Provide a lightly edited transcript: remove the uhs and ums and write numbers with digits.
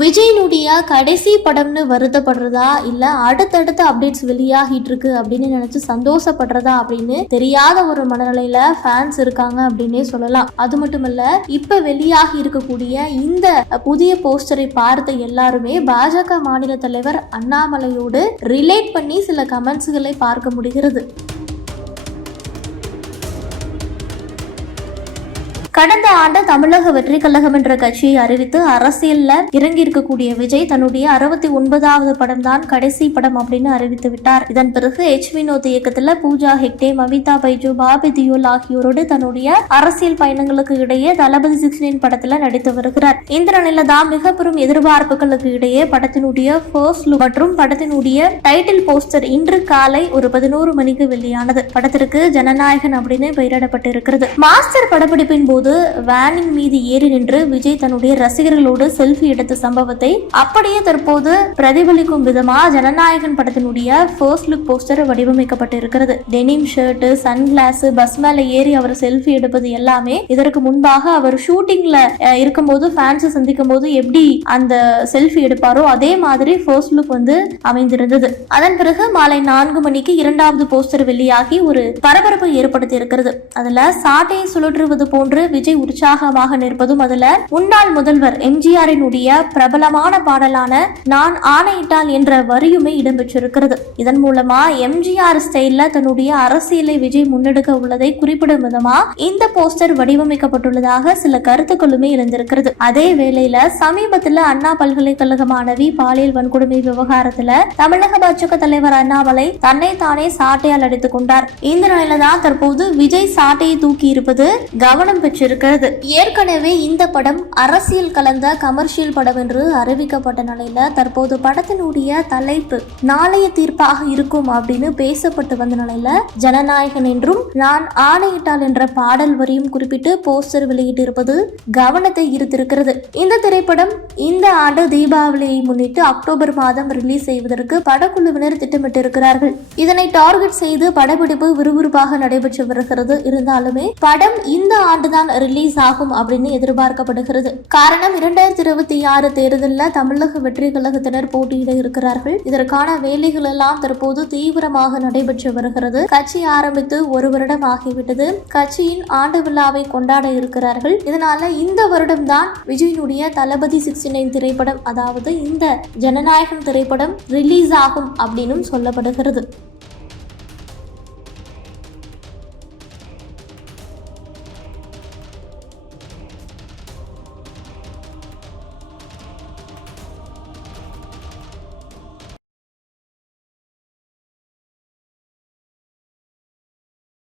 விஜயினுடைய கடைசி படம்னு வருத்தப்படுறதா இல்ல அடுத்தடுத்த அப்டேட்ஸ் வெளியாகிட்டு இருக்கு அப்படின்னு நினைச்சு சந்தோஷப்படுறதா அப்படின்னு தெரியாத ஒரு மனநிலையில ஃபேன்ஸ் இருக்காங்க அப்படின்னே சொல்லலாம். அது மட்டுமல்ல, இப்ப வெளியாகி இருக்கக்கூடிய இந்த புதிய போஸ்டரை பார்த்த எல்லாருமே பாஜக மாநில தலைவர் அண்ணாமலையோடு ரிலேட் பண்ணி சில கமெண்ட்ஸ்களை பார்க்க முடிகிறது. கடந்த ஆண்டு தமிழக வெற்றி கழகம் என்ற கட்சியை அறிவித்து அரசியல்ல இறங்கி இருக்கக்கூடிய விஜய் தன்னுடைய 69வது படம் தான் கடைசி படம் அப்படின்னு அறிவித்து விட்டார். இதன் பிறகு எச் வினோத் இயக்கத்துல பூஜா ஹெக்டே, மமிதா பைஜு, பாபி தியோல் ஆகியோரோடு தன்னுடைய அரசியல் பயணங்களுக்கு இடையே தளபதி 69 படத்துல நடித்து வருகிறார். இந்த நிலையில தான் மிக பெரும் எதிர்பார்ப்புகளுக்கு இடையே படத்தினுடைய ஃபர்ஸ்ட் லுக் மற்றும் படத்தினுடைய டைட்டில் போஸ்டர் இன்று காலை ஒரு 11 மணிக்கு வெளியானது. படத்திற்கு ஜனநாயகன் அப்படின்னு பெயரிடப்பட்டு இருக்கிறது. மாஸ்டர் படப்பிடிப்பின் போது வேனின் மீது ஏறி நின்று விஜய் தன்னுடைய ரசிகர்களோடு செல்ஃபி எடுத்த சம்பவத்தை அப்படியே தற்போது பிரதிபலிக்கும் விதமா ஜனநாயகன் படத்தினுடைய ஃபர்ஸ்ட் லுக் போஸ்டர் வடிவமைக்கப்பட்டு இருக்கிறது. டெனிம் ஷர்ட், சன்கிளாஸ், பஸ் மேல ஏறி அவர் செல்ஃபி எடுப்பது எல்லாமே இதற்கு முன்பாக அவர் ஷூட்டிங்ல இருக்கும்போது ஃபேன்ஸ் சந்திக்கும் போது எப்படி அந்த செல்ஃபி எடுப்பாரோ அதே மாதிரி ஃபர்ஸ்ட் லுக் அமைந்திருந்தது. அதன் பிறகு மாலை 4 மணிக்கு இரண்டாவது போஸ்டர் வெளியாகி ஒரு பரபரப்பு ஏற்படுத்தி இருக்கிறது. அதுல சாட்டையை சுழற்றுவது போன்று விஜய் உற்சாகமாக நிற்பதும், அதுல முன்னாள் முதல்வர் எம்ஜிஆரினுடைய பிரபலமான பாடலான நான் ஆணையிட்டால் என்ற வரியுமே இடம்பெற்றிருக்கிறது. இதன் மூலமா எம்ஜிஆர் ஸ்டைல்ல தன்னுடைய அரசியலை விஜய் முன்னெடுக்க உள்ளதை குறிப்பிடும் விதமா இந்த போஸ்டர் வடிவமைக்கப்பட்டுள்ளதாக சில கருத்துக்களுமே எழுந்திருக்கிறது. அதே வேளையில சமீபத்தில் அண்ணா பல்கலைக்கழக மாணவி பாலியல் வன்கொடுமை விவகாரத்துல தமிழக பாஜக தலைவர் அண்ணாமலை தன்னை தானே சாட்டையால் அடித்துக் கொண்டார். இந்த நிலையில தான் தற்போது விஜய் சாட்டையை தூக்கி இருப்பது கவனம் பெற்றிருக்கிறது. ஏற்கனவே இந்த படம் அரசியல் கலந்த கமர்ஷியல் படம் என்று அறிவிக்கப்பட்ட நிலையில தற்போது படத்தினுடைய தலைப்பு நாளைய தீர்ப்பாக இருக்கும் அப்படின்னு பேசப்பட்டு வந்த நிலையில ஜனநாயகன் என்றும் நான் ஆணையிட்டால் என்ற பாடல் வரியும் குறிப்பிட்டு போஸ்டர் வெளியிட்டு இருப்பது கவனத்தை ஈர்த்திருக்கிறது. இந்த திரைப்படம் இந்த ஆண்டு தீபாவளியை முன்னிட்டு அக்டோபர் மாதம் ரிலீஸ் செய்வதற்கு படக்குழுவினர் திட்டமிட்டிருக்கிறார்கள். இதனை டார்கெட் செய்து படப்பிடிப்பு விறுவிறுப்பாக நடைபெற்று வருகிறது. இருந்தாலுமே படம் இந்த ஆண்டுதான் ரிலீஸ் ஆகும் அப்படின்னு எதிர்பார்க்கப்படுகிறது. காரணம் 2026 தேர்தலில் தமிழக வெற்றி கழகத்தினர் போட்டியிட இருக்கிறார்கள். இதற்கான வேலைகள் எல்லாம் தற்போது தீவிரமாக நடைபெற்று வருகிறது. கட்சி ஆரம்பித்து 1 வருடம் ஆகிவிட்டது. கட்சியின் ஆண்டு விழாவை கொண்டாட இருக்கிறார்கள். இதனால இந்த வருடம் தான் விஜயினுடைய தளபதி 69 திரைப்படம், அதாவது இந்த ஜனநாயகன் திரைப்படம் ரிலீஸ் ஆகும் அப்படின்னு சொல்லப்படுகிறது.